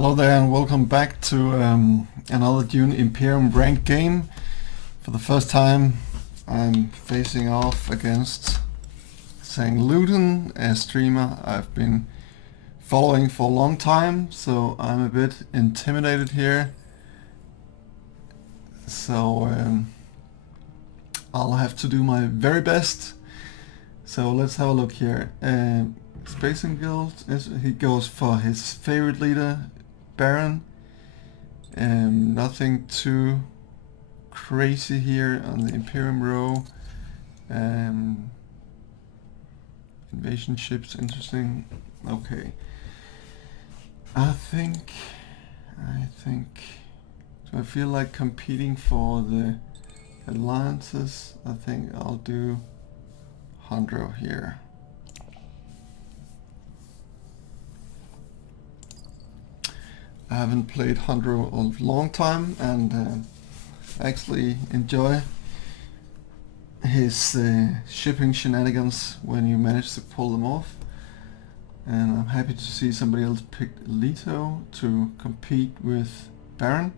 Hello there and welcome back to another Dune Imperium ranked game. For the first time I'm facing off against Sang Luden, a streamer I've been following for a long time, so I'm a bit intimidated here. So I'll have to do my very best. So let's have a look here. Spacing Guild, he goes for his favorite leader, Baron. Nothing too crazy here on the Imperium row. Invasion ships, interesting. Okay. I think do I feel like competing for the alliances? I think I'll do Hundro here. I haven't played Hundro a long time and actually enjoy his shipping shenanigans when you manage to pull them off. And I'm happy to see somebody else pick Leto to compete with Baron.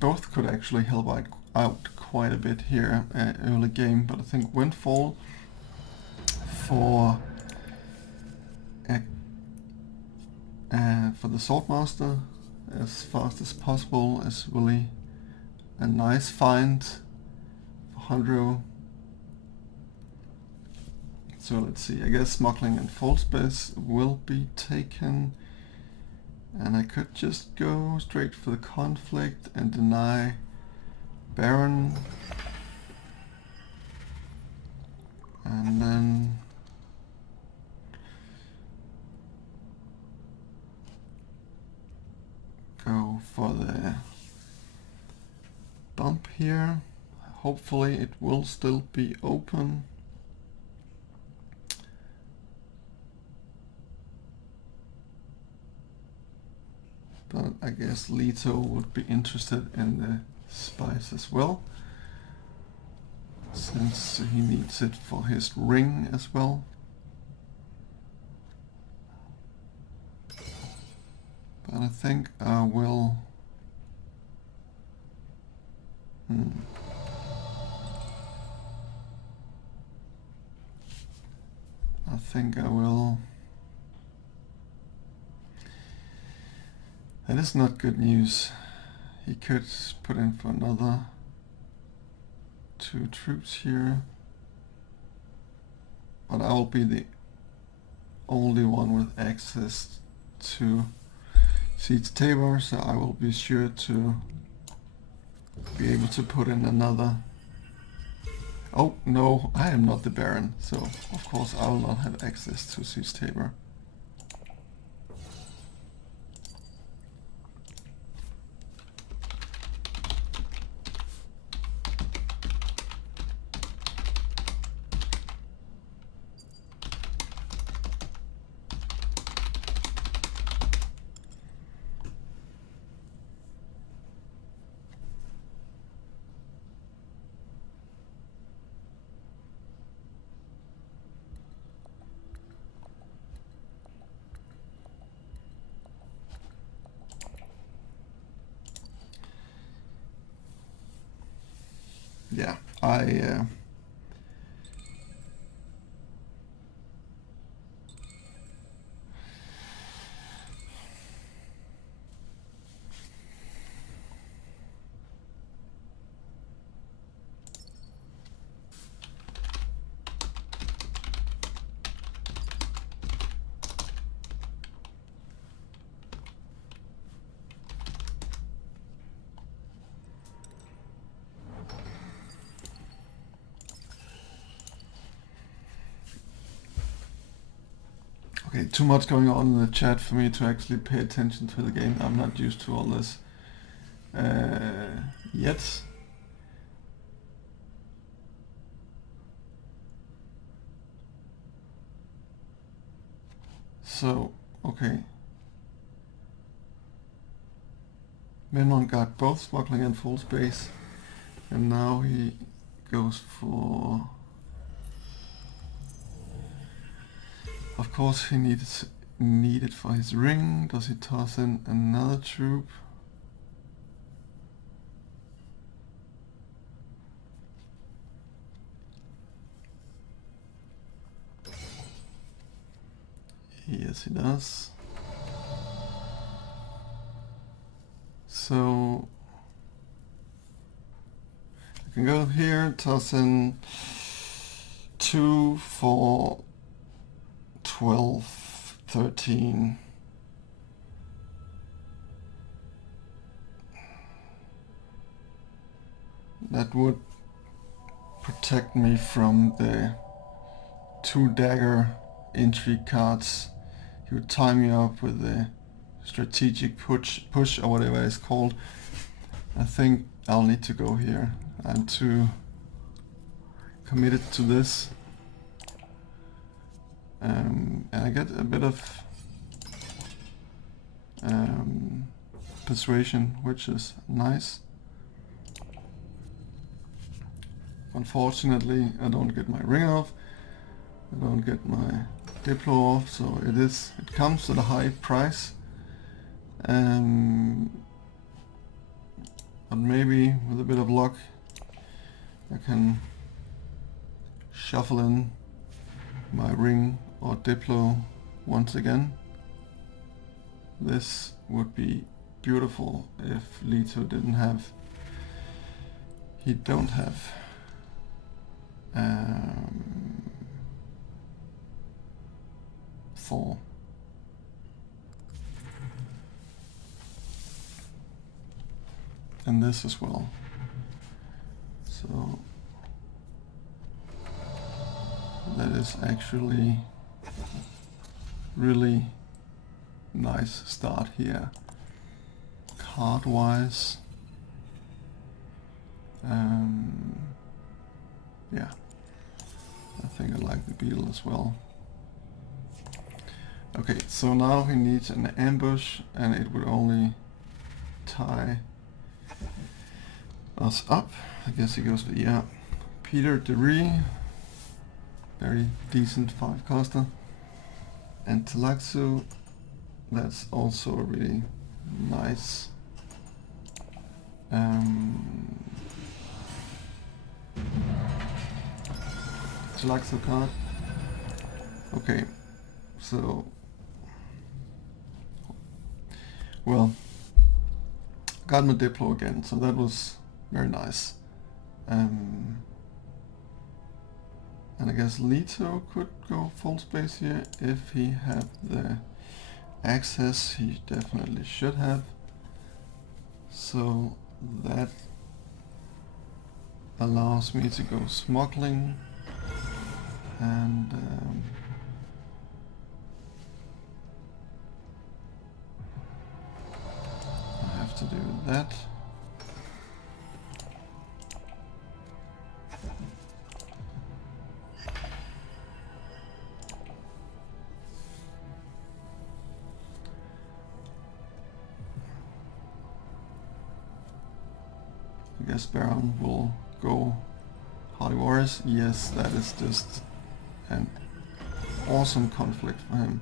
Both could actually help out quite a bit here early game, but I think Windfall for the Swordmaster as fast as possible is really a nice find for Hundro. So let's see, I guess Smuggling and False Space will be taken. And I could just go straight for the conflict and deny Baron. And then go for the bump here. Hopefully it will still be open. But I guess Leto would be interested in the spice as well, since he needs it for his ring as well. But I think I will... I think I will... That is not good news. He could put in for another 2 troops here. But I will be the only one with access to Siege Tabor, so I will be sure to be able to put in another. Oh no, I am not the Baron, so of course I will not have access to Siege Tabor. Yeah, Okay, too much going on in the chat for me to actually pay attention to the game. I'm not used to all this yet. So, okay. Menon got both smuggling and full space, and now he goes for... Of course he need it for his ring. Does he toss in another troop? Yes, he does. So I can go here, toss in 2 for 12, 13. That would protect me from the 2 dagger intrigue cards. He would tie me up with the strategic push or whatever it's called. I think I'll need to go here. I'm too committed to this. And I get a bit of persuasion, which is nice. Unfortunately, I don't get my ring off. I don't get my Diplo off, so it comes at a high price. But maybe with a bit of luck I can shuffle in my ring or Diplo once again. This would be beautiful if Leto didn't have... He don't have 4. And this as well. So that is actually really nice start here. Card wise. Yeah. I think I like the beetle as well. Okay, so now he needs an ambush and it would only tie us up. I guess he goes for, yeah, Peter DeRee, very decent 5-coster, and Talaxu, that's also a really nice Talaxu card. Okay, so, well, got my Diplo again, so that was very nice. And I guess Leto could go full space here if he had the access. He definitely should have. So that allows me to go smuggling, and I have to do that. I guess Baron will go Hardy Warriors. Yes, that is just an awesome conflict for him.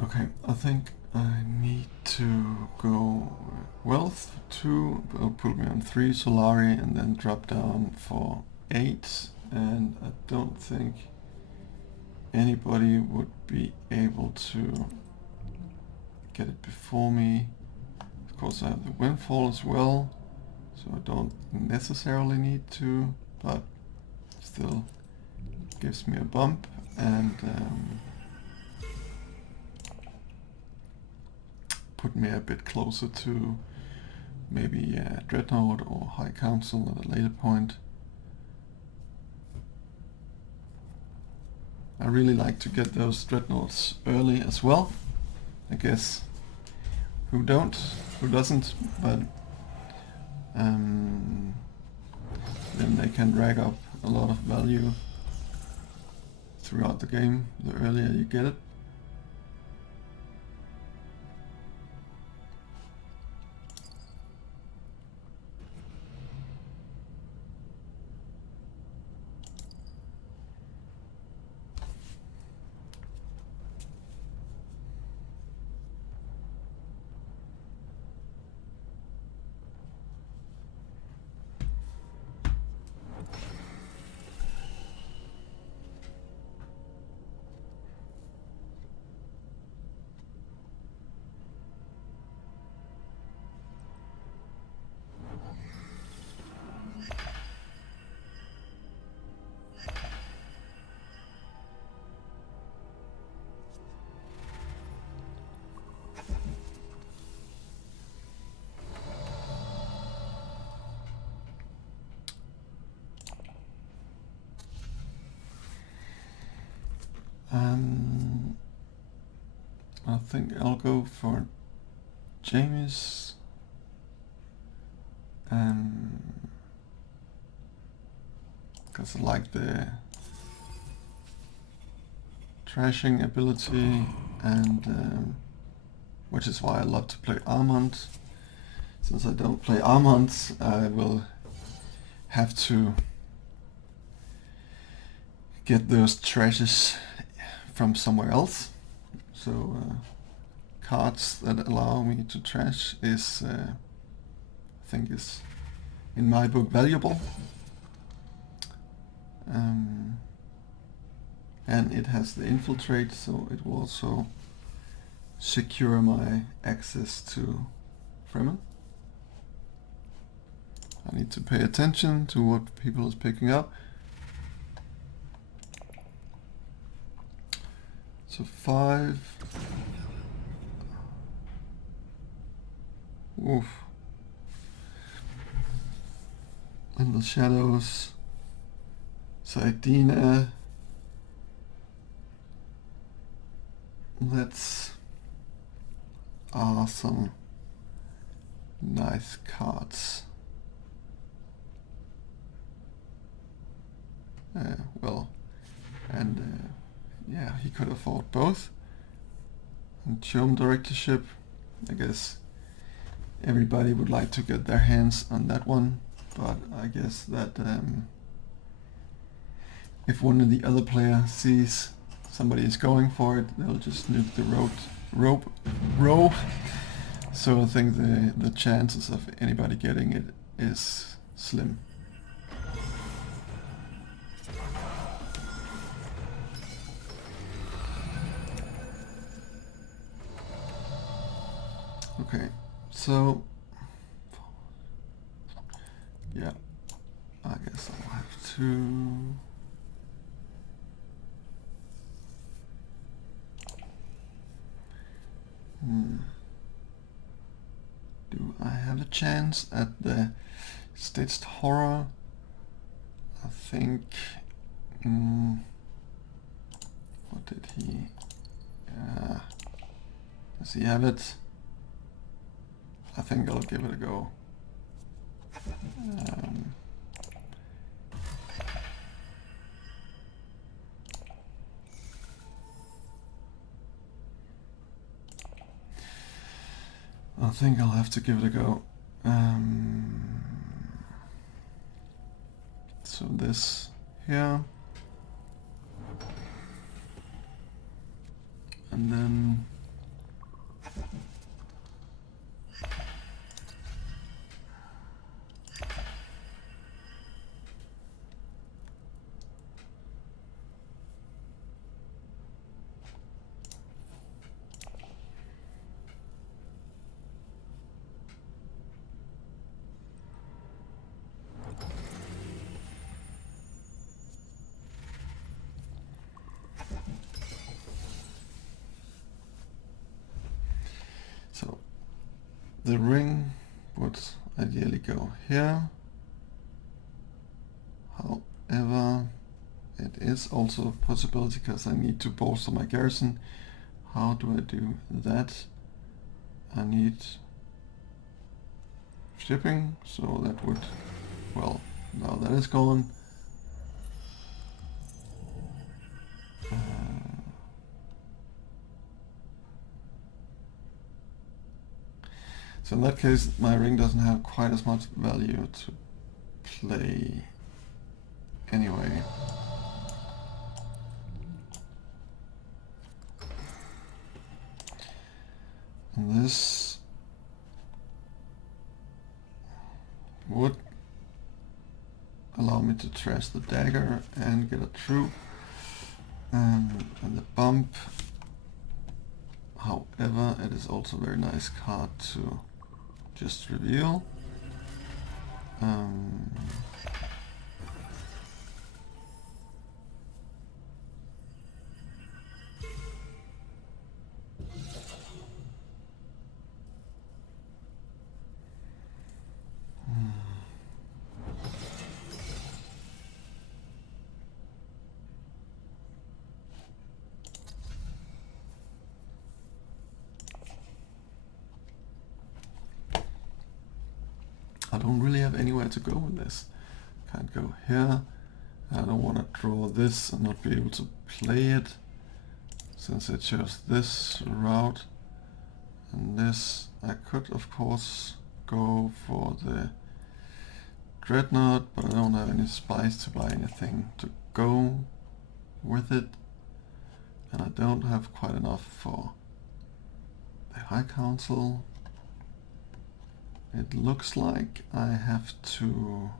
Okay, I think I need to go wealth 2, it'll put me on 3 Solari and then drop down for 8, and I don't think anybody would be able to get it before me. Of course I have the windfall as well, so I don't necessarily need to, but still gives me a bump, and put me a bit closer to maybe Dreadnought or High Council at a later point. I really like to get those Dreadnoughts early as well. I guess who doesn't, but then they can rack up a lot of value throughout the game the earlier you get it. I think I'll go for Jamie's because I like the trashing ability, and which is why I love to play Armand. Since I don't play Armand, I will have to get those trashes from somewhere else. So cards that allow me to trash is, I think, is in my book valuable, and it has the infiltrate, so it will also secure my access to Fremen. I need to pay attention to what people is picking up. So 5. Oof. In the shadows. Saidina. That's awesome. Nice cards. Well, and yeah, he could afford both. And Chome Directorship, I guess everybody would like to get their hands on that one, but I guess that if one of the other player sees somebody is going for it, they'll just nuke the row. So I think the chances of anybody getting it is slim. Okay, so yeah, I guess I'll have to do I have a chance at the staged horror? I think what did he does he have it? I think I'll give it a go. I think I'll have to give it a go. So this here, and then The ring would ideally go here. However, it is also a possibility because I need to bolster my garrison. How do I do that? I need shipping, so that would, well, now that is gone. So in that case, my ring doesn't have quite as much value to play anyway. And this would allow me to trash the dagger and get a troop. And the bump. However, it is also a very nice card to just reveal. I don't really have anywhere to go with this. Can't go here. I don't want to draw this and not be able to play it, since it shows this route. And this, I could of course go for the Dreadnought, but I don't have any spice to buy anything to go with it. And I don't have quite enough for the High Council. It looks like I have to...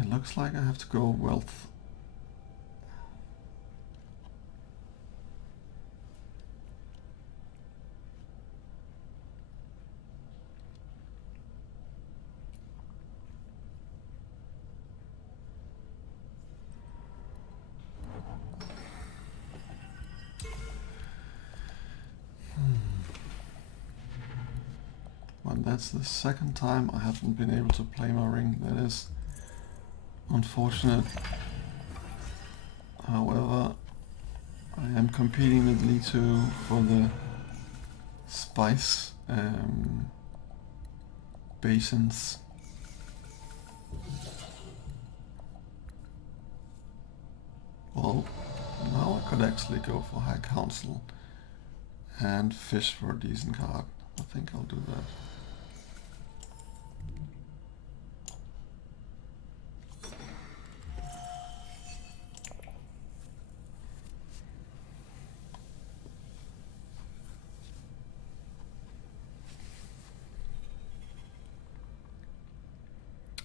It looks like I have to go wealth. Well, that's the second time I haven't been able to play my ring. That is unfortunate. However, I am competing with Leto for the spice basins. Well, now I could actually go for High Council and fish for a decent card. I think I'll do that.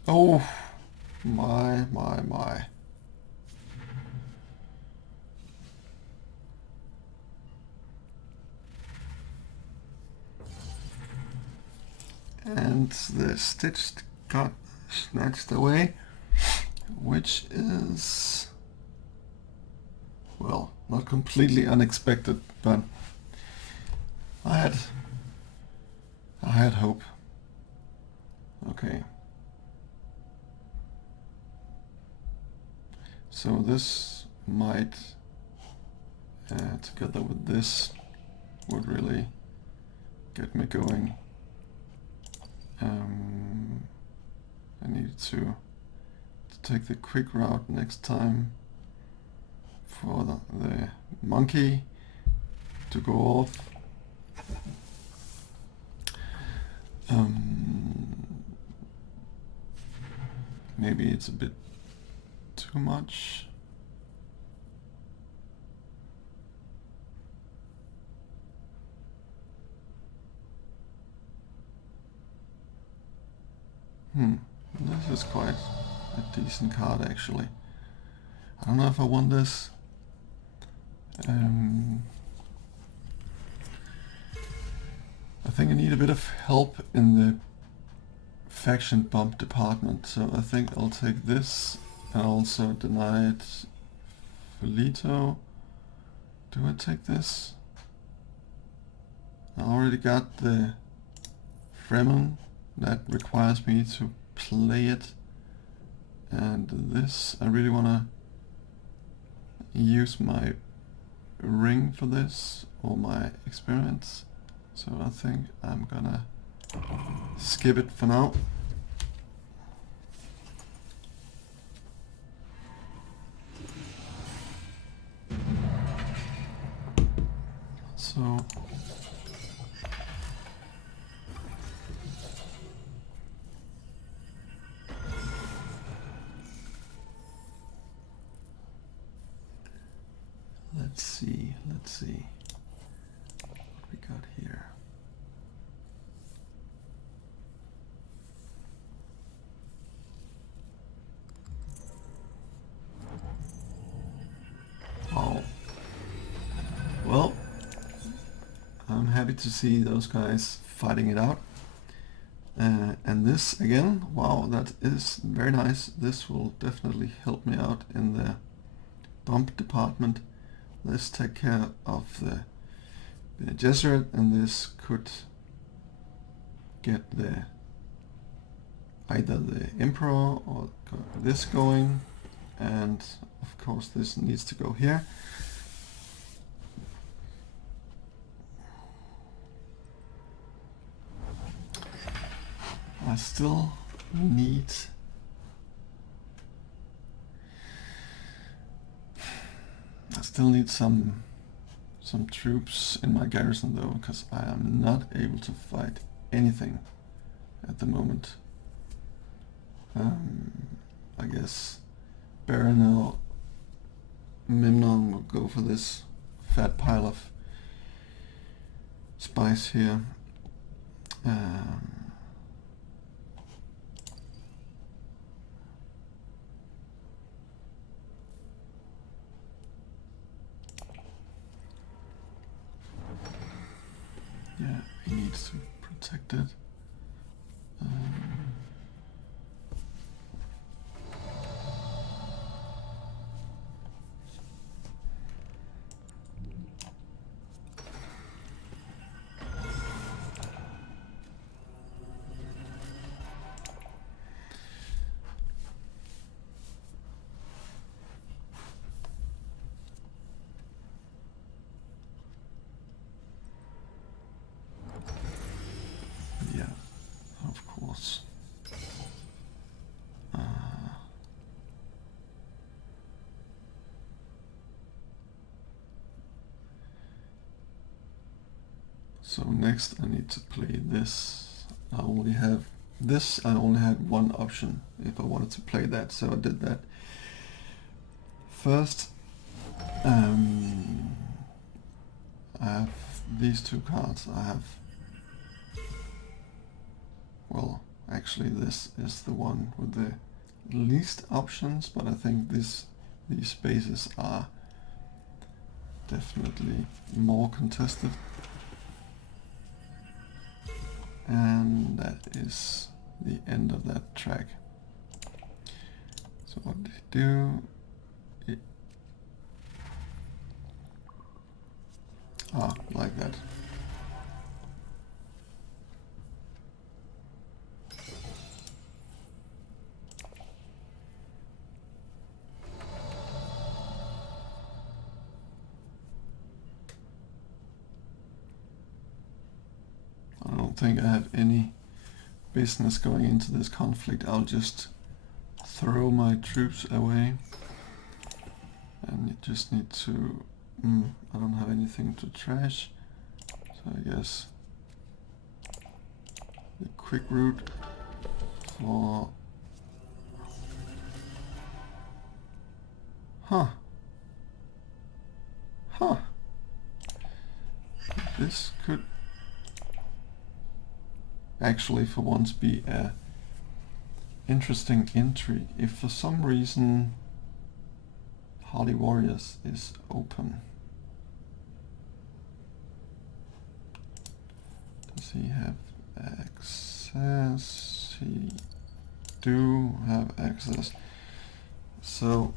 Oh, my. And the stitched got snatched away, which is, well, not completely unexpected, but I had hope. Okay. So this might, together with this, would really get me going. I need to take the quick route next time for the monkey to go off. Maybe it's a bit too much. This is quite a decent card actually. I don't know if I want this. I think I need a bit of help in the faction bump department, so I think I'll take this. I also denied Felito. Do I take this? I already got the Fremen. That requires me to play it. And this, I really want to use my ring for this, or my experiments. So I think I'm gonna skip it for now. So let's see what we got here. Oh, well, I'm happy to see those guys fighting it out. And this again, wow, that is very nice. This will definitely help me out in the dump department. Let's take care of the Jesuit, and this could get the either the Emperor or this going, and of course this needs to go here. I still need some troops in my garrison though, because I am not able to fight anything at the moment. I guess Baron or Memnon will go for this fat pile of spice here. Yeah, he needs to protect it. Yeah, of course. So next I need to play this. I only had one option if I wanted to play that, so I did that. First, I have these two cards. I have, well, actually this is the one with the least options, but I think these spaces are definitely more contested. And that is the end of that track. So what they do, like that. I don't think I have any business going into this conflict. I'll just throw my troops away, and you just need to I don't have anything to trash, so I guess the quick route for this could actually for once be a interesting intrigue. If for some reason Hardy Warriors is open, does he have access? He do have access. So,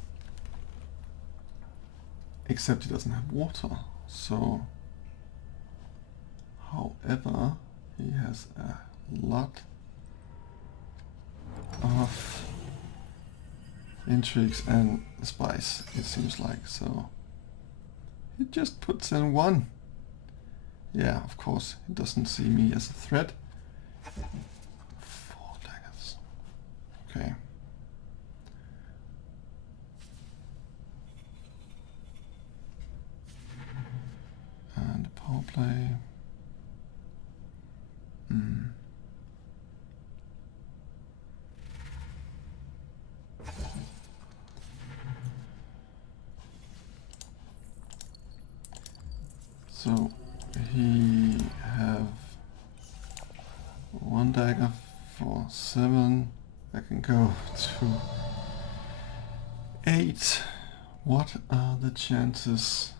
except he doesn't have water. So However, he has a lot of intrigues and spies, it seems like, so he just puts in 1. Yeah, of course, he doesn't see me as a threat. 4 daggers. Okay. And power play. So he have 1 dagger for 7. I can go to 8. What are the chances?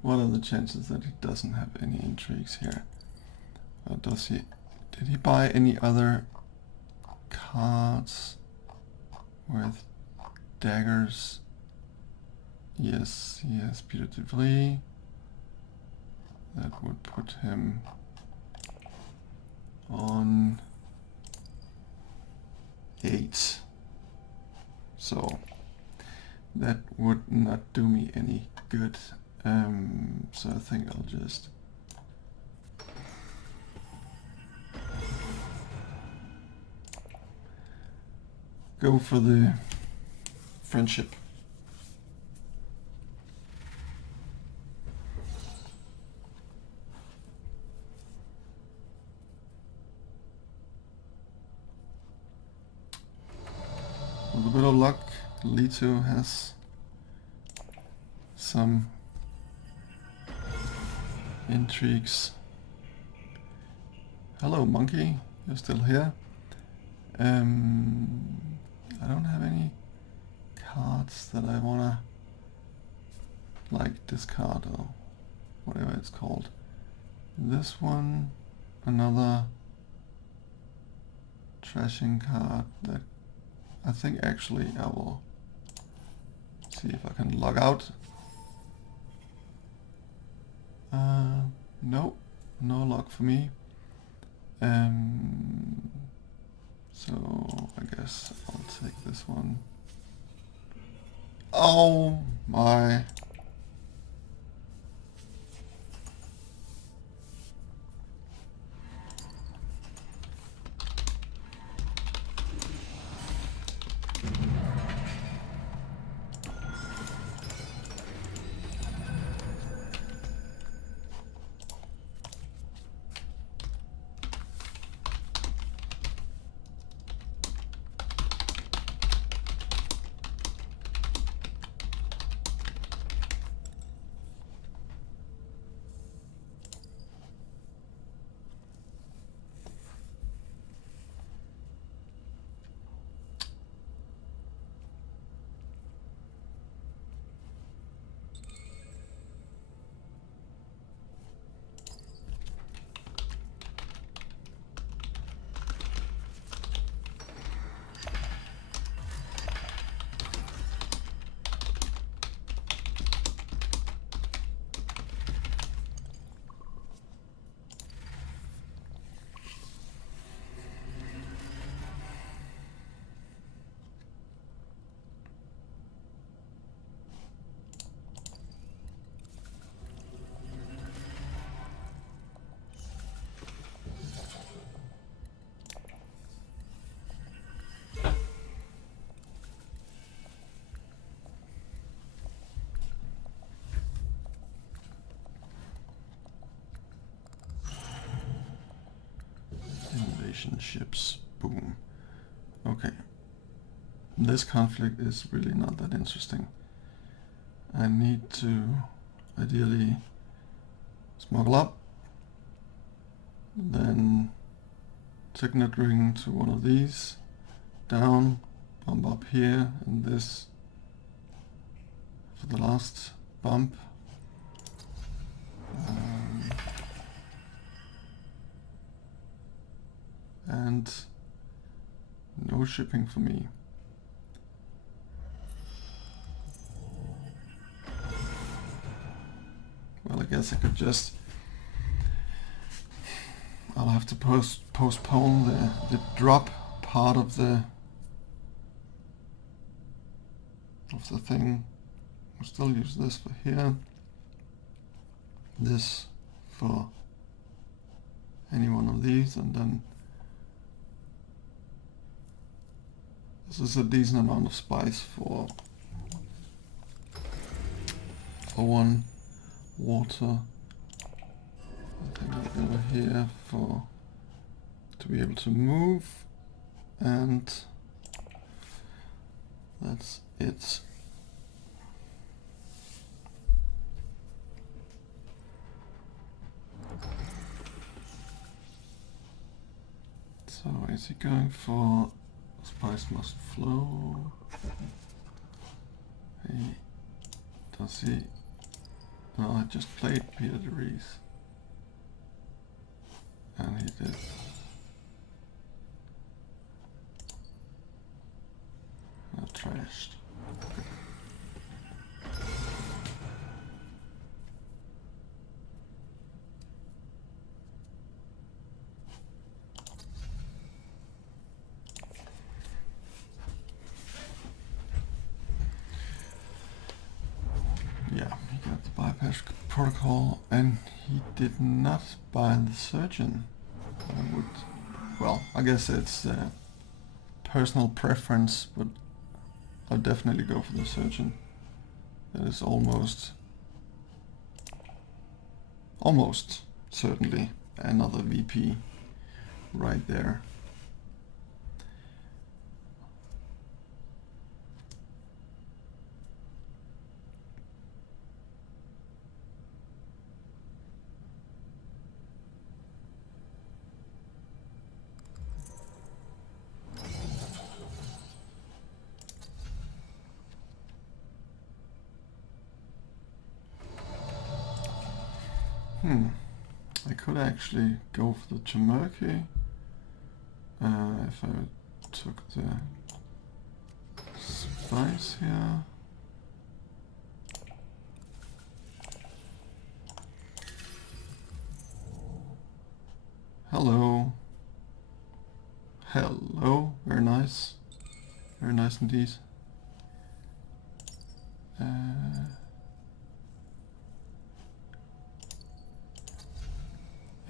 What are the chances that he doesn't have any intrigues here? Or does he? Did he buy any other cards with daggers? Yes, yes, beautifully. That would put him on 8. So that would not do me any good. So I think I'll just go for the friendship. With a bit of luck, Leto has some intrigues. Hello, monkey. You're still here. I don't have any cards that I wanna like discard or whatever it's called. This one, another trashing card that I think actually I will see if I can log out. No, no log for me. So I guess I'll take this one. Oh my. Relationships, boom. Okay. This conflict is really not that interesting. I need to ideally smuggle up, then signet ring to one of these, down, bump up here, and this for the last bump. And no shipping for me. Well, I guess I could just I'll have to postpone the drop part of the thing. I'll still use this for here. This for any one of these, and then this is a decent amount of spice for one water. I think over here to be able to move, and that's it. So is he going for spice must flow? Does he? No, I just played Peter de Rees. And he did. Not trashed. Yeah, he got the bypass protocol, and he did not buy the surgeon. I guess it's personal preference, but I'll definitely go for the surgeon. That is almost certainly another VP right there. I could actually go for the Chimerki if I took the spice here. Hello. Hello. Very nice. Very nice indeed.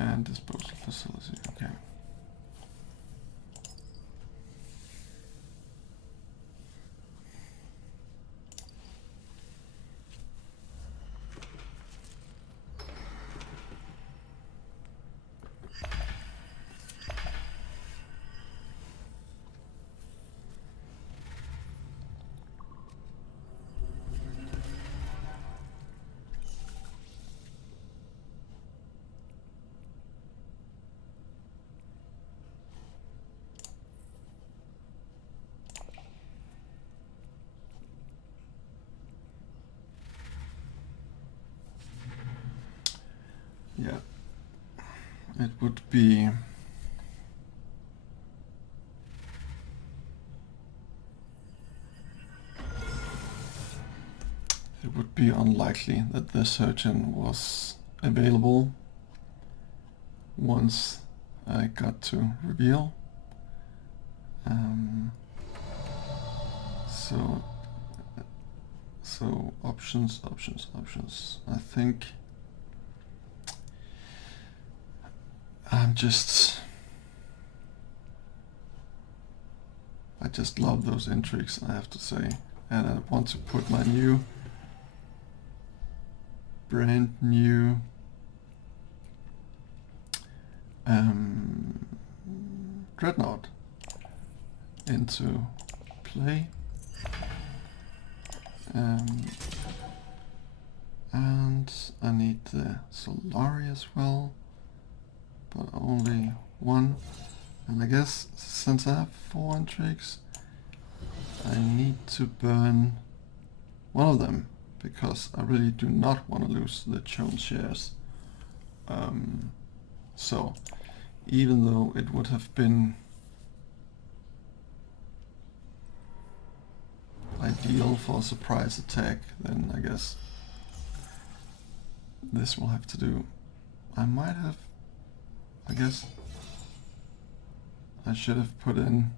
And disposal facility, okay. Yeah, it would be unlikely that the surgeon was available once I got to reveal. So options. I think I just love those intrigues, I have to say, and I want to put my brand new Dreadnought into play. And I need the Solari as well, but only one. And I guess since I have 4 intrigues, I need to burn one of them, because I really do not want to lose the Chone shares. So even though it would have been ideal for a surprise attack, then I guess this will have to do. I guess I should have put in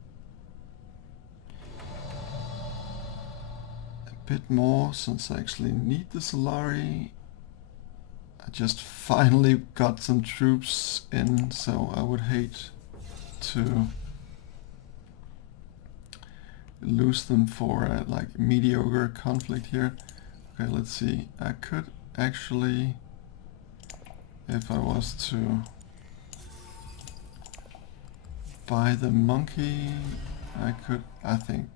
a bit more since I actually need the Solari. I just finally got some troops in, so I would hate to lose them for a like mediocre conflict here. Okay, let's see. I could actually, if I was to buy the monkey, I could, I think.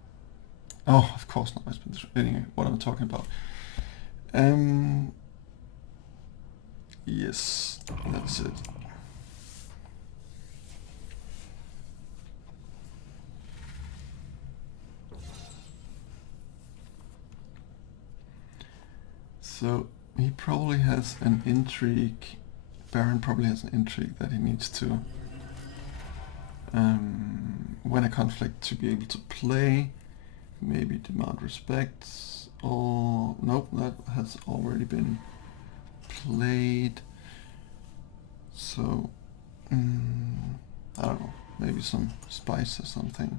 Oh, of course not. I spent this. Anyway, what am I talking about? Yes, that's it. So he probably has an intrigue. Baron probably has an intrigue that he needs to win a conflict to be able to play. Maybe demand respect, or nope, that has already been played. So I don't know, maybe some spice or something.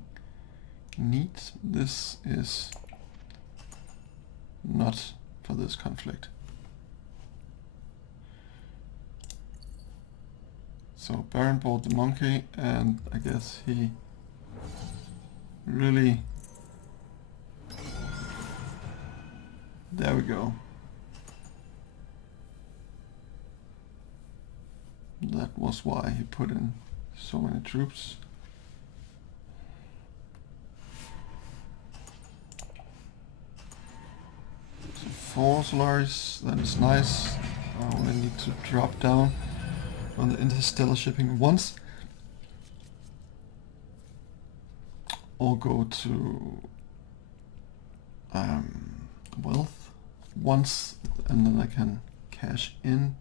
Neat. This is not for this conflict. So Baron bought the monkey, and I guess he really... There we go. That was why he put in so many troops. So 4 Solaris, that is nice. I only need to drop down on the interstellar shipping once. Or go to wealth once, and then I can cash in.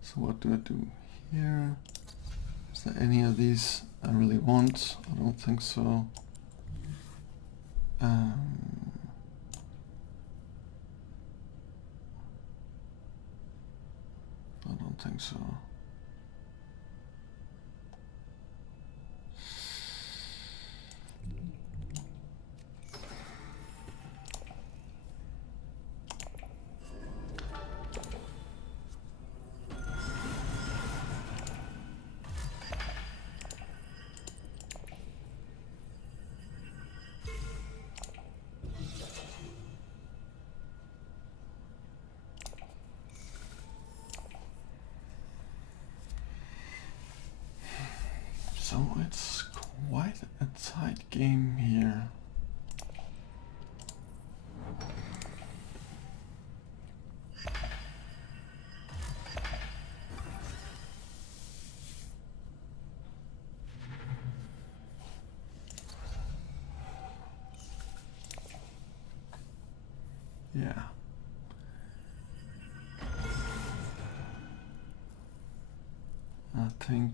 So what do I do here? Is there any of these I really want? I don't think so. I don't think so. So it's quite a tight game here. Yeah. I think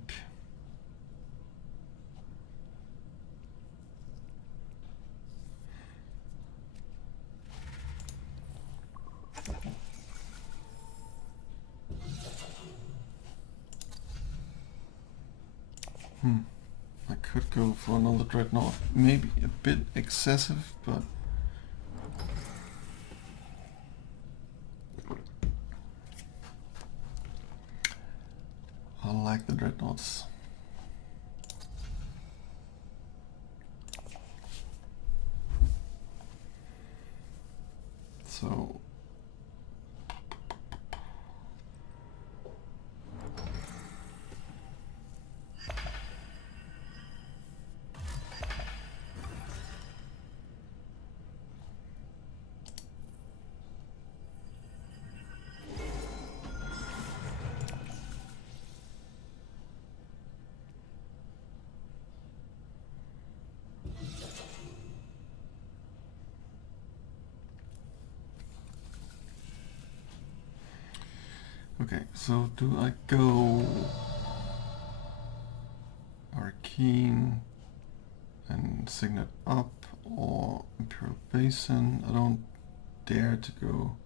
I could go for another dreadnought. Maybe a bit excessive, but I like the dreadnoughts. So Okay, so do I go Arcane and Signet up or Imperial Basin? I don't dare to go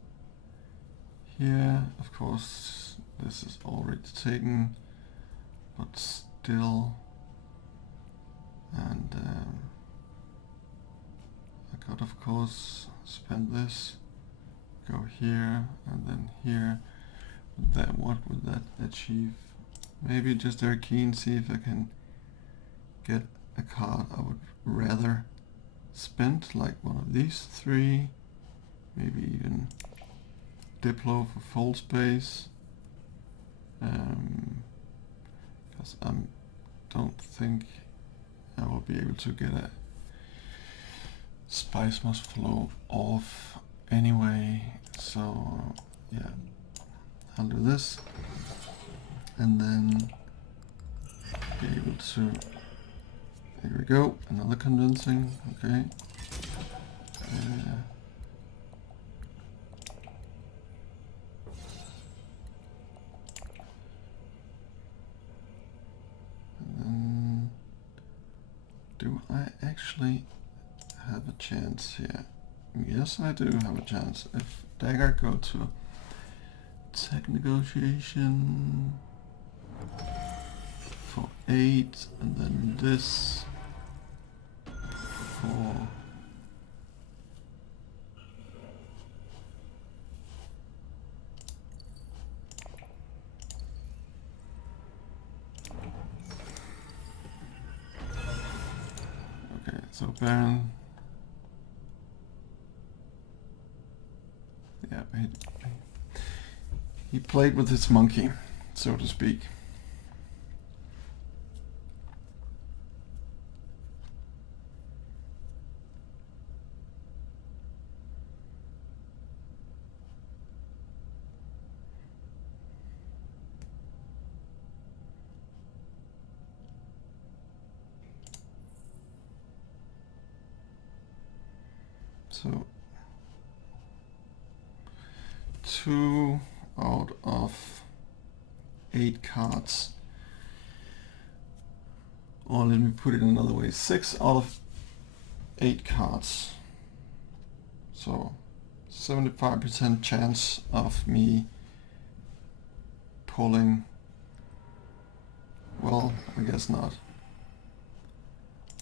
here. Of course, this is already taken, but still. And I could, of course, spend this, go here, and then here. That, what would that achieve? Maybe just Arcane, see if I can get a card I would rather spend, like one of these three. Maybe even Diplo for full space. Because I don't think I will be able to get a Spice Must Flow off anyway. So yeah, I'll do this and then be able to, there we go, another convincing, okay. And then, do I actually have a chance here? Yes, I do have a chance. If Dagger go to tech negotiation for 8, and then this for okay, so Baron, yeah, he played with his monkey, so to speak. So 2 out of 8 cards, or let me put it another way, 6 out of 8 cards. So 75% chance of me pulling, well, I guess not.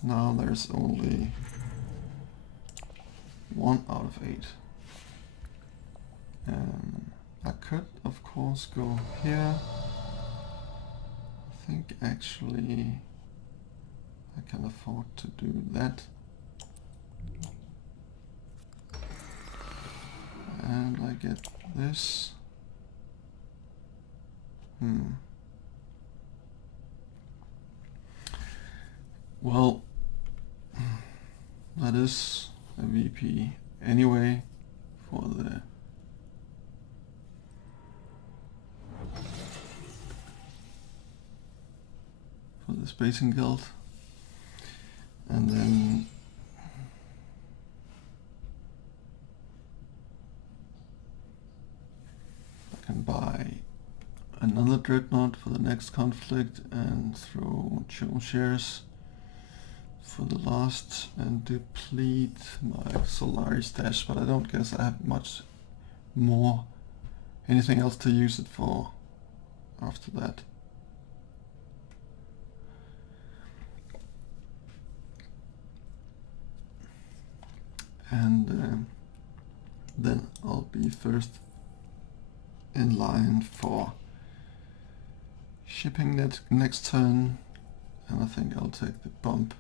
Now there's only 1 out of 8. I could, of course, go here. I think actually I can afford to do that. And I get this. Well, that is a VP anyway for the Spacing Guild. And then I can buy another Dreadnought for the next conflict and throw Joe shares for the last and deplete my Solaris stash, but I don't guess I have much more, anything else to use it for after that. And then I'll be first in line for shipping that next turn, and I think I'll take the bump.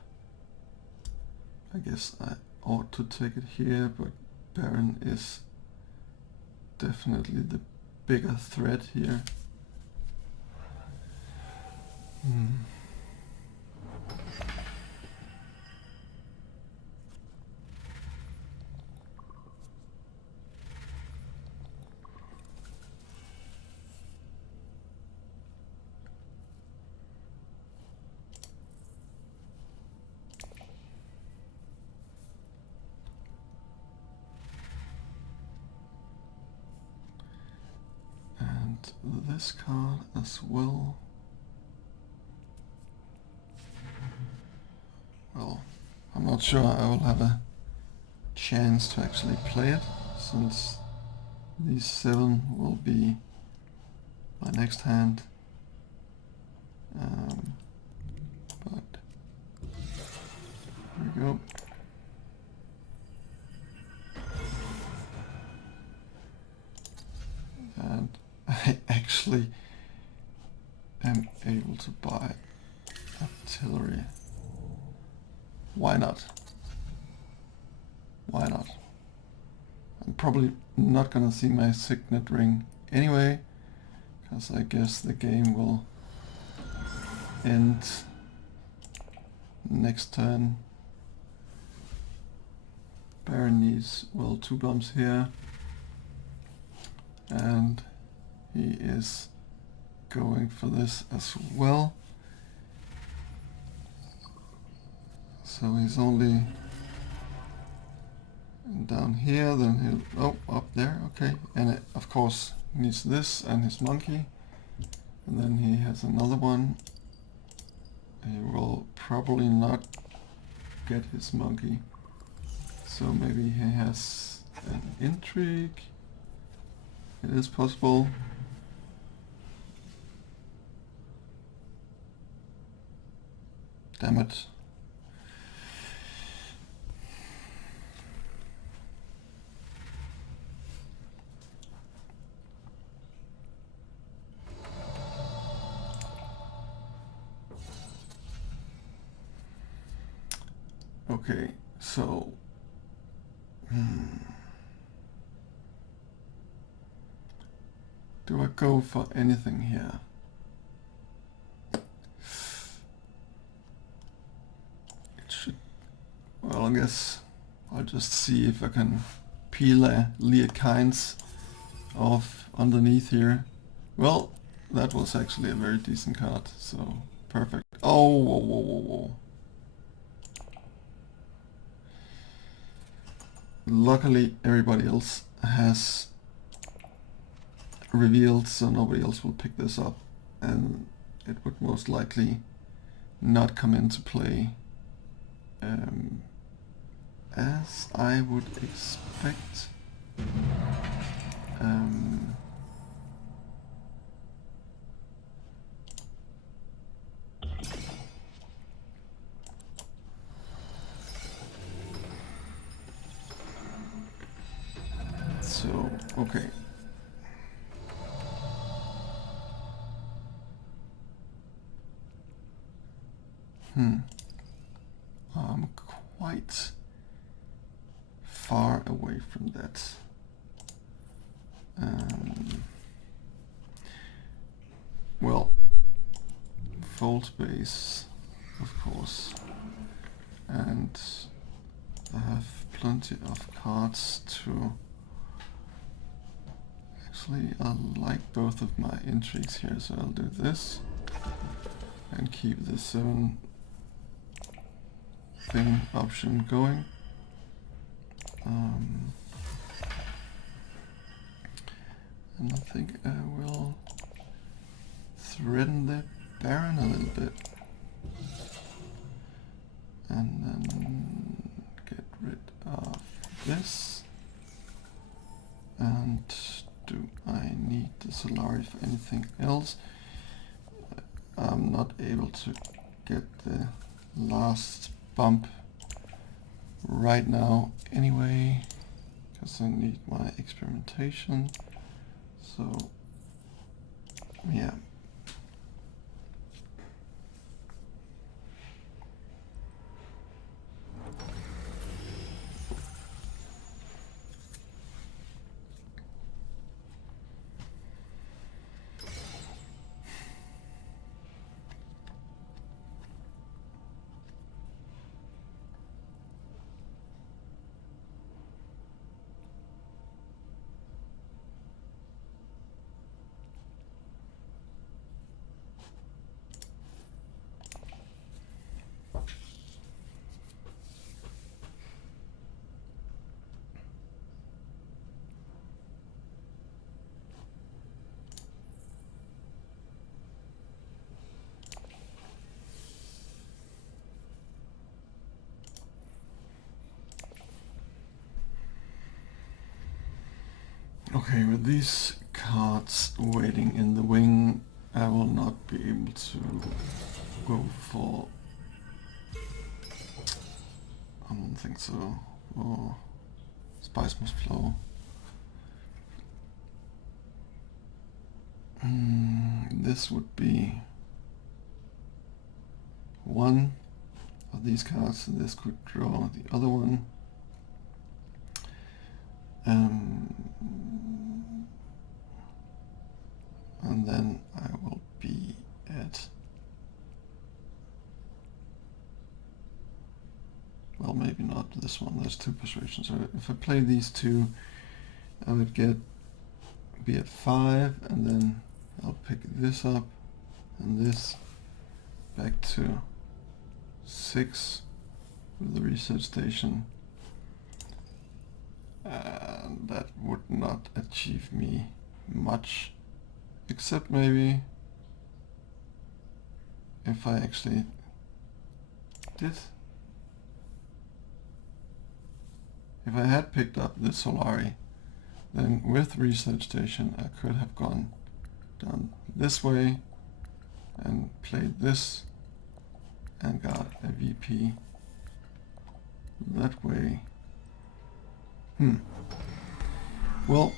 I guess I ought to take it here, but Baron is definitely the bigger threat here. And this card as well. Well, I'm not sure I will have a chance to actually play it, since these 7 will be my next hand. But there we go. And I actually am able to buy artillery. Why not? Why not? I'm probably not gonna see my signet ring anyway, because I guess the game will end next turn. Baron needs, well, 2 bombs here, and he is going for this as well. So he's only down here, then he'll, oh, up there, okay. And it, of course, needs this and his monkey. And then he has another one. He will probably not get his monkey. So maybe he has an intrigue. It is possible. Damn it. Okay, so do I go for anything here? It should, well, I guess I'll just see if I can peel a Leokynes off underneath here. Well, that was actually a very decent card, so perfect. Oh, whoa, whoa, whoa, whoa. Luckily everybody else has revealed, so nobody else will pick this up, and it would most likely not come into play as I would expect. So, okay. I'm quite far away from that. Well, fold base, of course, and I have plenty of cards to... Actually, I like both of my intrigues here, so I'll do this and keep the 7 thing option going. And I think I will threaten the Baron a little bit. And then get rid of this. And do I need the Solari for anything else? I'm not able to get the last bump right now anyway, because I need my experimentation. So yeah. Okay, with these cards waiting in the wing, I will not be able to go for... I don't think so. Oh, Spice Must Flow. This would be one of these cards, and this could draw the other one. And then I will be at... Well, maybe not this one. There's 2 persuasions. So if I play these 2, I would be at 5, and then I'll pick this up and this back to 6 with the research station. And that would not achieve me much, except maybe if I actually did. If I had picked up the Solari, then with research station I could have gone down this way and played this and got a VP that way. Well,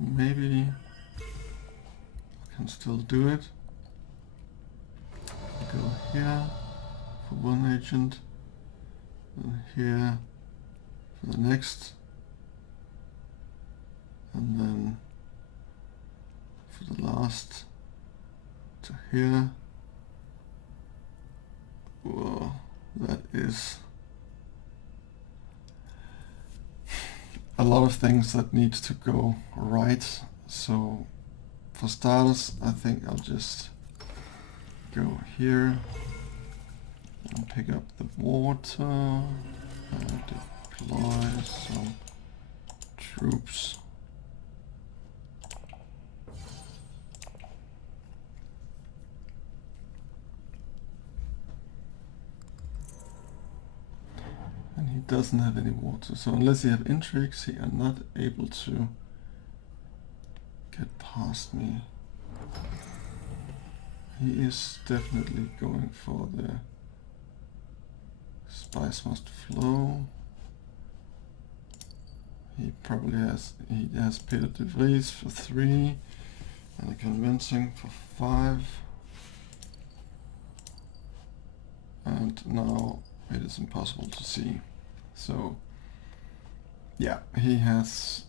maybe I can still do it. Go here for one agent, and here for the next, and then for the last to here. Whoa, that is a lot of things that needs to go right. So for starters, I think I'll just go here and pick up the water and deploy some troops. And he doesn't have any water, so unless you have intrigues, you are not able to get past me. He is definitely going for the Spice Must Flow. He has Peter de Vries for 3 and a convincing for 5. And now it is impossible to see. So yeah, he has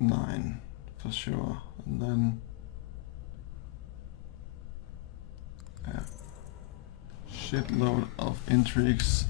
9 for sure. And then a shitload of intrigues.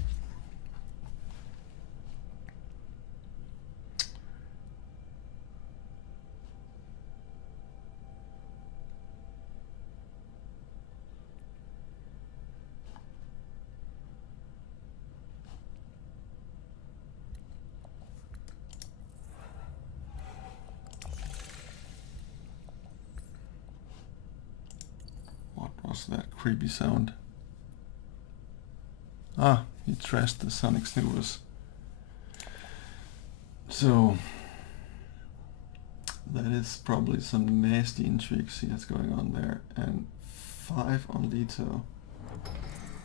What's that creepy sound? Ah, he trashed the sonic snoopers. So that is probably some nasty intrigues he has going on there. And 5 on Leto.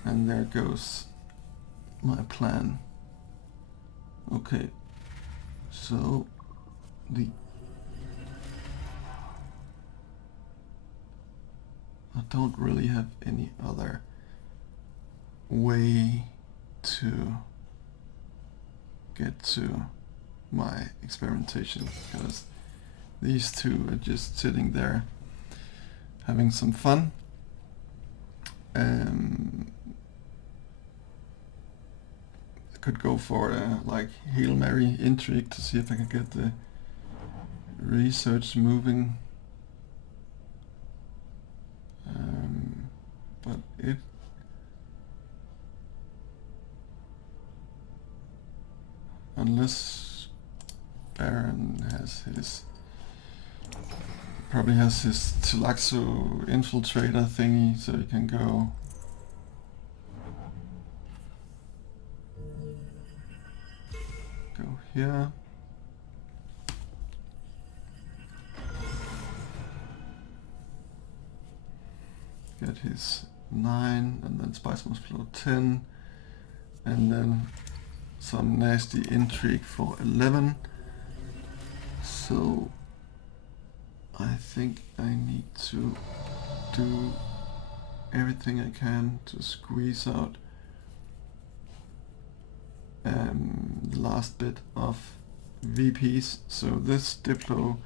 And there goes my plan. Okay, so I don't really have any other way to get to my experimentation, because these 2 are just sitting there having some fun. I could go for a like Hail Mary intrigue to see if I can get the research moving. But it unless Baron has his probably has his Tulaxo infiltrator thingy, so he can go here. get his 9, and then Spice must flow 10, and then some nasty intrigue for 11. So I think I need to do everything I can to squeeze out the last bit of VPs. So this Diplo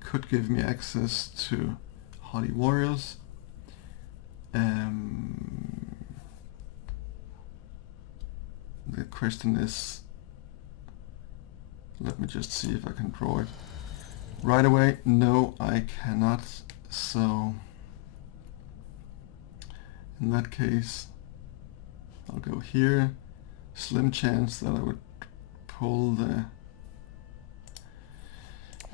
could give me access to Hardy Warriors. The question is, let me just see if I can draw it right away. No, I cannot. So in that case, I'll go here. Slim chance that I would pull the...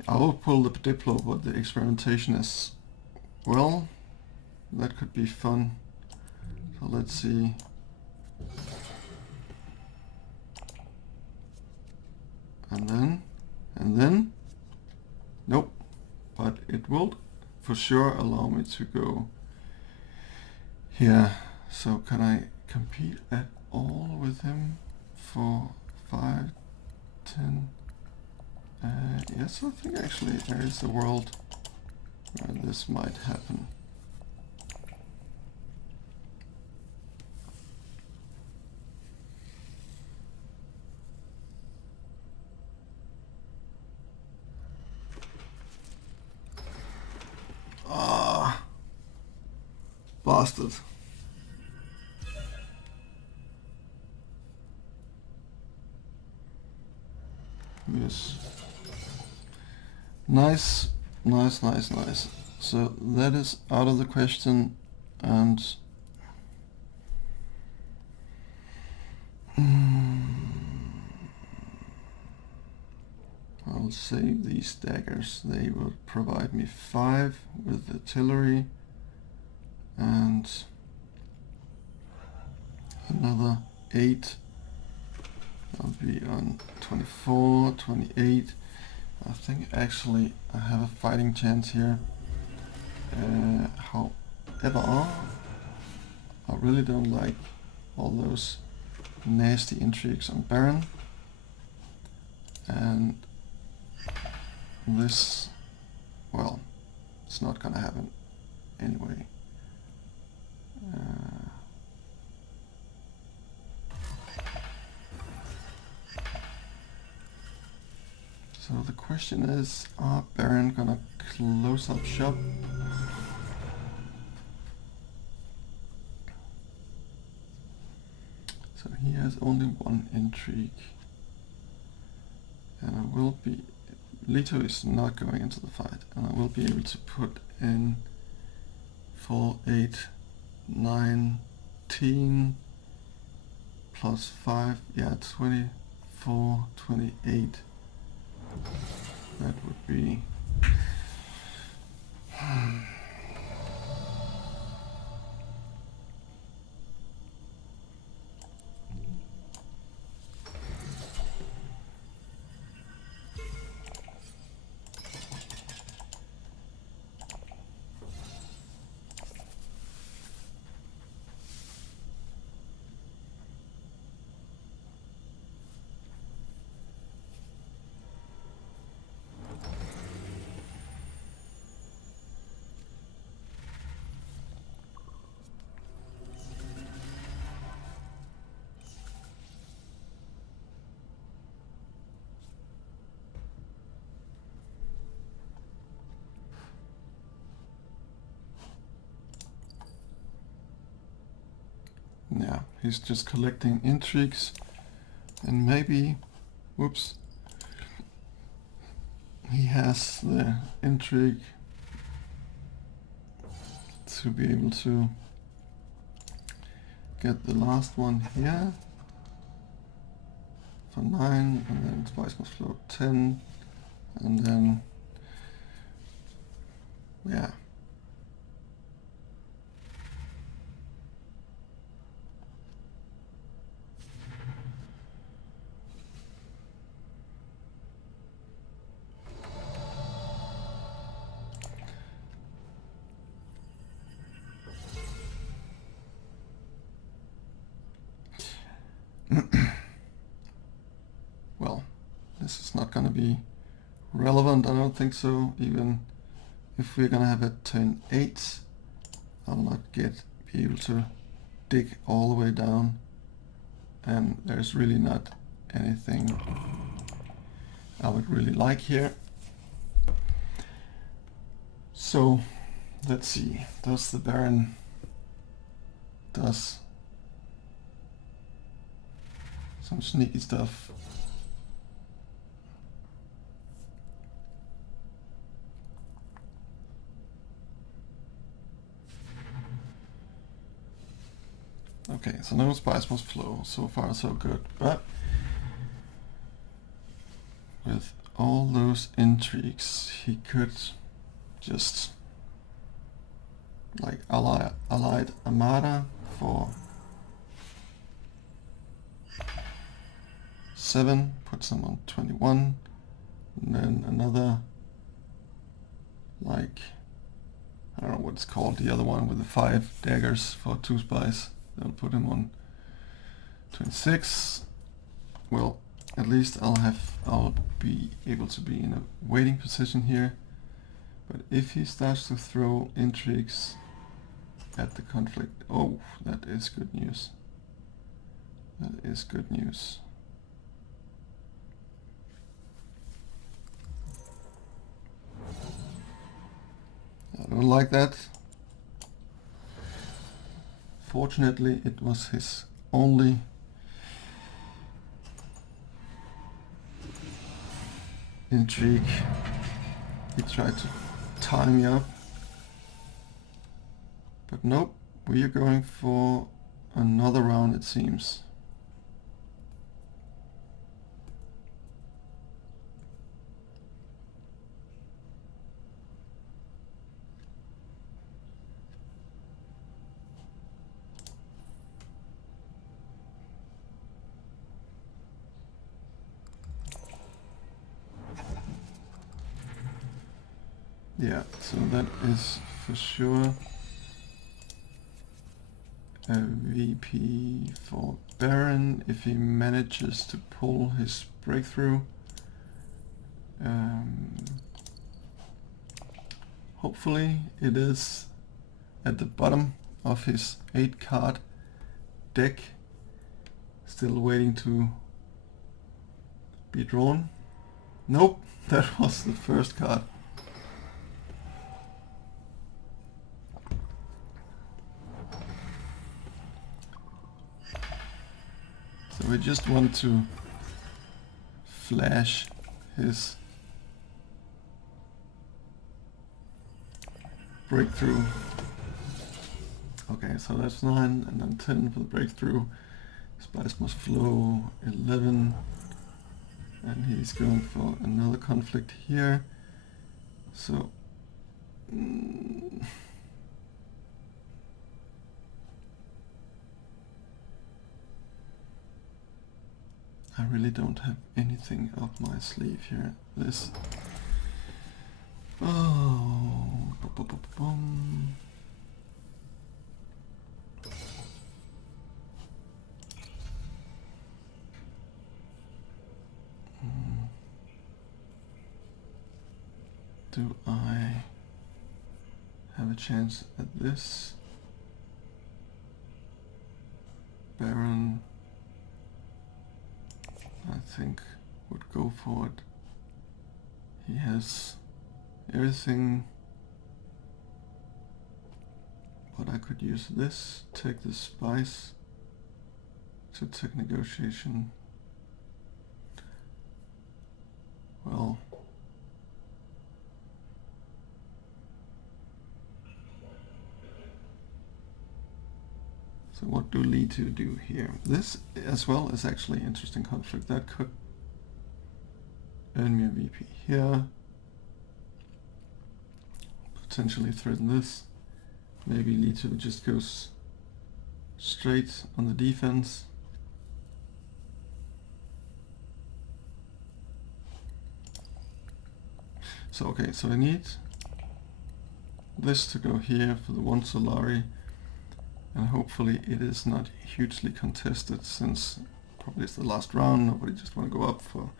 I will pull the Diplo, but the experimentation is... well, that could be fun. So let's see. And then, nope. But it will for sure allow me to go here. So can I compete at all with him for 5, 10? Yes, I think actually there is a world where this might happen. Ah, bastard. Yes. Nice, nice, nice, nice. So that is out of the question, and I'll save these daggers. They will provide me 5 with artillery and another 8. I'll be on 24, 28. I think actually I have a fighting chance here. However, I really don't like all those nasty intrigues on Baron. And this, well, it's not gonna happen anyway. So the question is, are Baron gonna close up shop? So he has only 1 intrigue. And I will be... Leto is not going into the fight, and I will be able to put in 4, 8, 19 plus 5, yeah, 24, 28. That would be... yeah, he's just collecting intrigues, and maybe, whoops, he has the intrigue to be able to get the last one here for 9, and then Spice must float 10, and then, yeah. this is not gonna be relevant, I don't think so. Even if we're gonna have a turn 8, I'll not be able to dig all the way down, and there's really not anything I would really like here. So let's see, does the Baron does some sneaky stuff. Okay, so no spice must flow. So far so good, but with all those intrigues, he could just like allied Armada for 7, puts them on 21, and then another, like, I don't know what it's called, the other one with the 5 daggers for 2 spice. That'll put him on 26. Well, at least I'll be able to be in a waiting position here. But if he starts to throw intrigues at the conflict, oh, that is good news. That is good news. I don't like that. Fortunately, it was his only intrigue. He tried to tie me up, but nope, we are going for another round, it seems. Yeah, so that is for sure a VP for Baron if he manages to pull his breakthrough. Hopefully it is at the bottom of his 8 card deck, still waiting to be drawn. Nope, that was the first card. So we just want to flash his breakthrough. Okay, so that's 9 and then 10 for the breakthrough. Spice must flow 11. And he's going for another conflict here. So I really don't have anything up my sleeve here. This. Oh. Boom. Do I have a chance at this? Baron, I think, would go for it. He has everything, but I could use this, take the spice to take negotiation. Well, so what do Li 2 do here? This as well is actually interesting conflict. That could earn me a VP here. Potentially threaten this. Maybe Li 2 just goes straight on the defense. So okay, so I need this to go here for the 1 Solari. And hopefully it is not hugely contested, since probably it's the last round. Nobody just want to go up for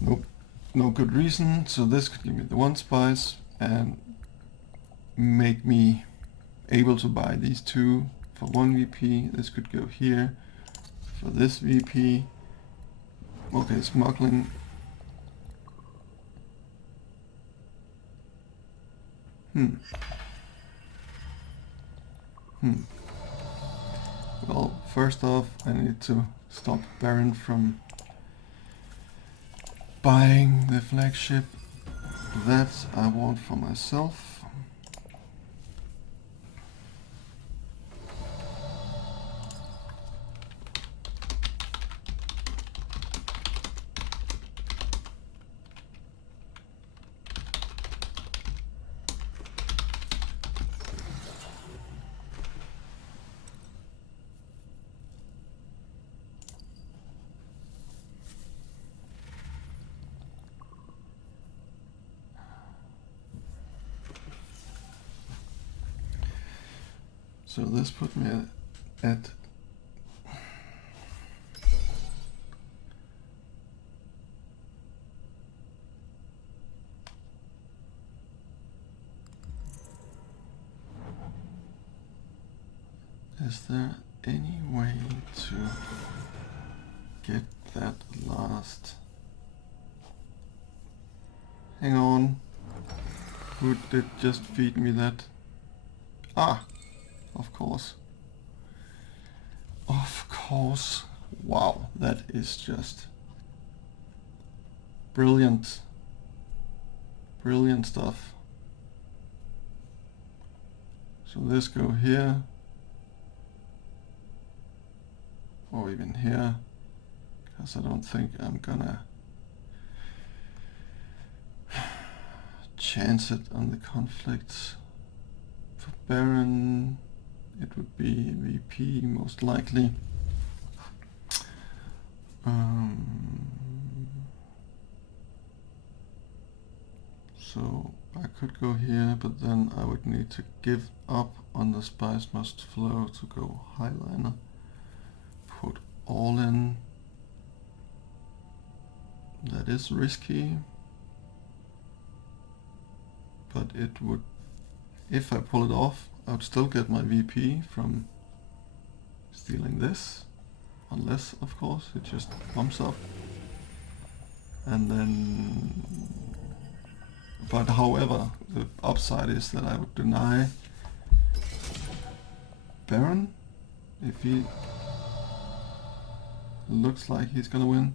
Nope, no good reason. So this could give me the 1 spice and make me able to buy these 2 for 1 VP. This could go here for this VP. Okay, smuggling. Well, first off, I need to stop Baron from buying the flagship. That I want for myself. So this put me at Is there any way to get that last? Hang on. Who did just feed me that? Ah, of course. Of course. Wow, that is just brilliant. Brilliant stuff. So this go here. Or even here. Because I don't think I'm gonna chance it on the conflicts. For Baron, it would be VP most likely. So I could go here, but then I would need to give up on the spice must flow to go highliner. Put all in. That is risky. But it would, if I pull it off, I would still get my VP from stealing this. Unless, of course, it just bumps up. And then, but however, the upside is that I would deny Baron if he looks like he's gonna win.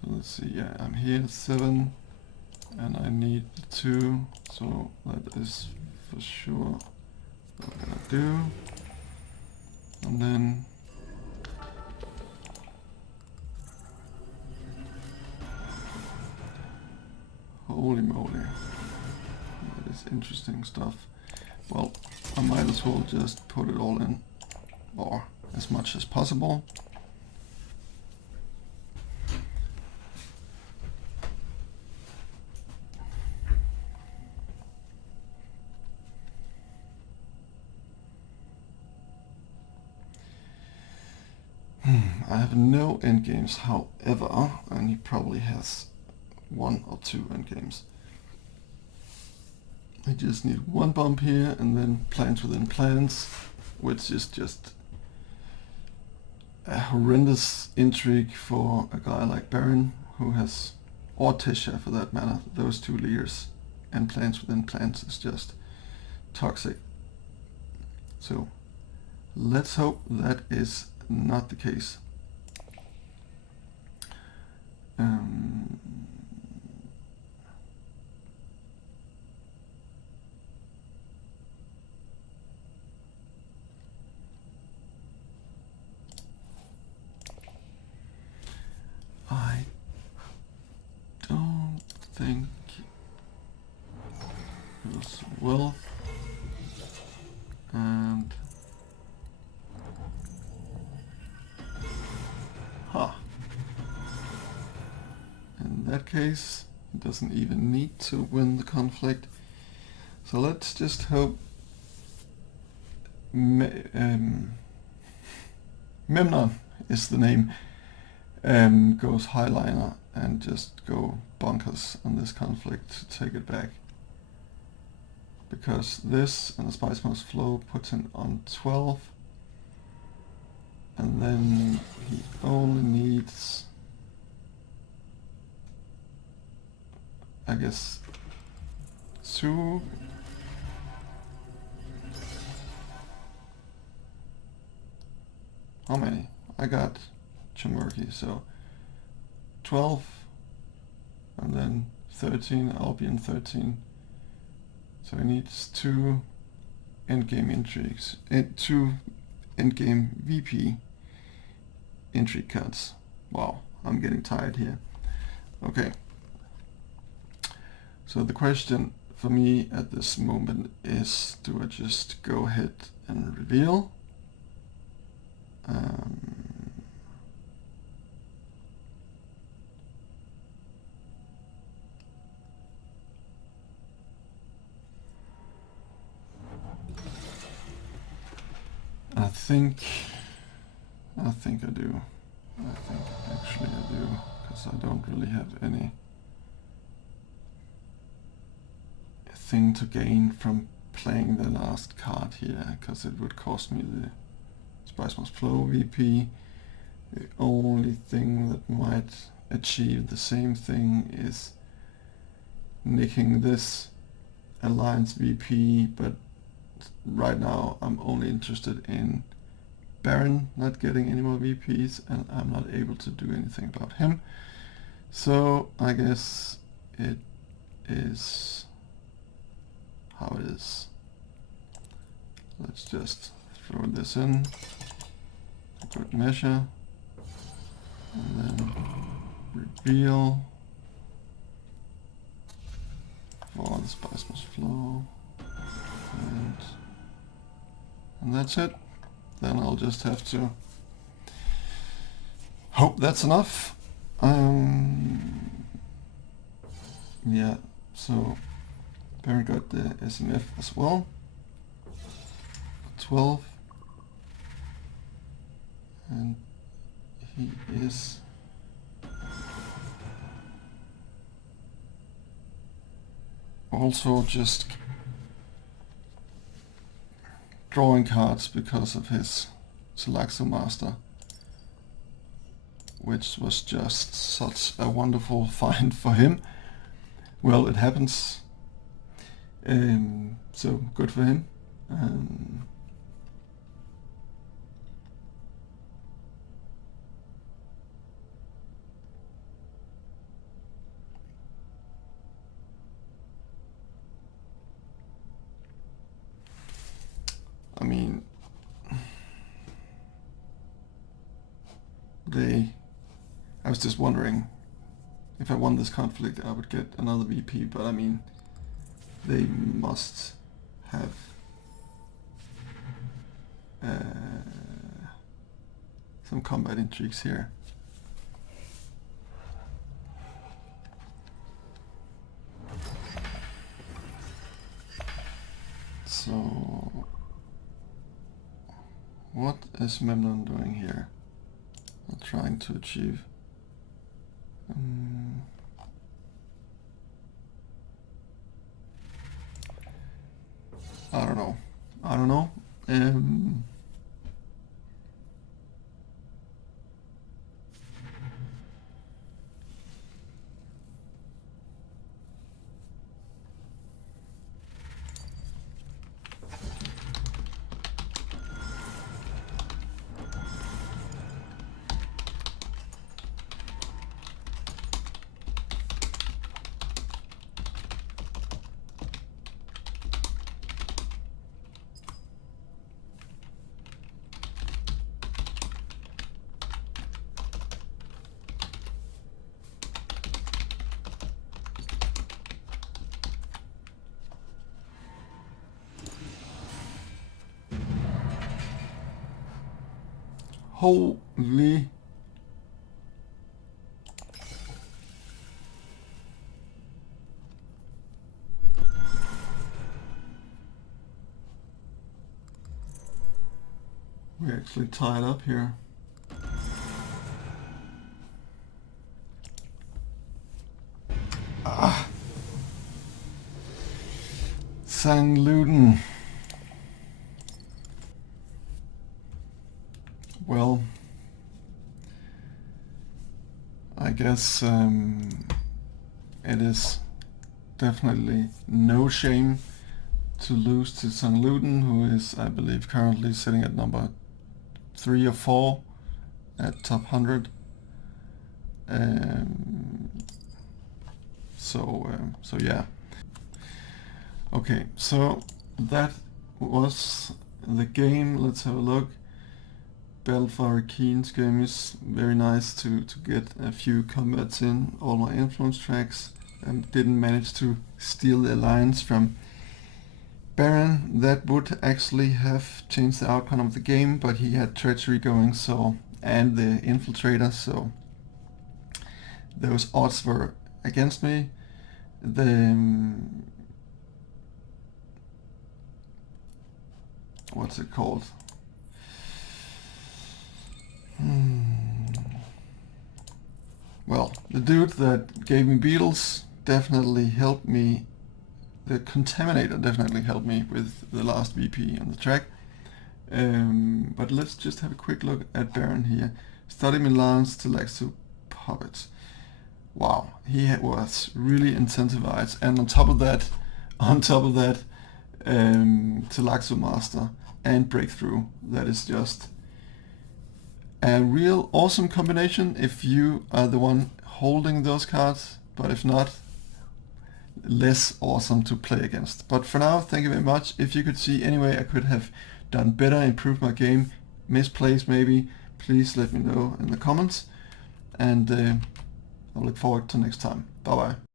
So let's see, yeah, I'm here 7 and I need 2, so that is for sure what I'm gonna do. And then holy moly, that is interesting stuff. Well, I might as well just put it all in, or as much as possible. I have no endgames, however, and he probably has 1 or 2 endgames. I just need 1 bump here and then plans within plans, which is just a horrendous intrigue for a guy like Baron, who has, or Tisha for that matter, those 2 leaders, and plans within plans is just toxic. So let's hope that is not the case. I don't think it was wealth and in that case, he doesn't even need to win the conflict. So let's just hope Memnon is the name, goes highliner and just go bonkers on this conflict to take it back. Because this and the Spice Must Flow puts him on 12. And then he only needs, I guess, 2. How many? I got Chamurki, so 12 and then 13, Albion 13. So he needs 2 endgame intrigues, 2 endgame VP intrigue cards. Wow, I'm getting tired here. Okay. So the question for me at this moment is, do I just go ahead and reveal? I think I do. I think actually I do, because I don't really have any thing to gain from playing the last card here, because it would cost me the Spice Must Flow VP. The only thing that might achieve the same thing is nicking this Alliance VP, but right now I'm only interested in Baron not getting any more VPs, and I'm not able to do anything about him. So I guess it is how it is. Let's just throw this in, a good measure, and then reveal for the Spice Must Flow, and that's it. Then I'll just have to hope that's enough. Yeah, so Baron got the SMF as well. 12. And he is also just drawing cards because of his Salaxo Master, which was just such a wonderful find for him. Well, it happens. So good for him. I mean, I was just wondering if I won this conflict I would get another VP, but I mean, they must have some combat intrigues here. So what is Memnon doing here? Not trying to achieve. I don't know. Holy. We're actually tied up here. St. Luton. Well, I guess it is definitely no shame to lose to St. Luton, who is, I believe, currently sitting at number 3 or 4 at top 100. So yeah. Okay, so that was the game. Let's have a look. Belfire Keen skirmish, very nice to get a few combats in. All my influence tracks, and didn't manage to steal the alliance from Baron. That would actually have changed the outcome of the game, but he had treachery going, so, and the infiltrator, so those odds were against me. The what's it called? Well, the dude that gave me beetles definitely helped me. The Contaminator definitely helped me with the last VP on the track. But let's just have a quick look at Baron here. Study Milan's Talaxu Puppets. Wow, he was really incentivized, and on top of that, Talaxu Master and Breakthrough. That is just a real awesome combination if you are the one holding those cards, but if not, less awesome to play against. But for now, thank you very much. If you could see any way I could have done better, improved my game, misplaced maybe, please let me know in the comments, and I look forward to next time. Bye bye.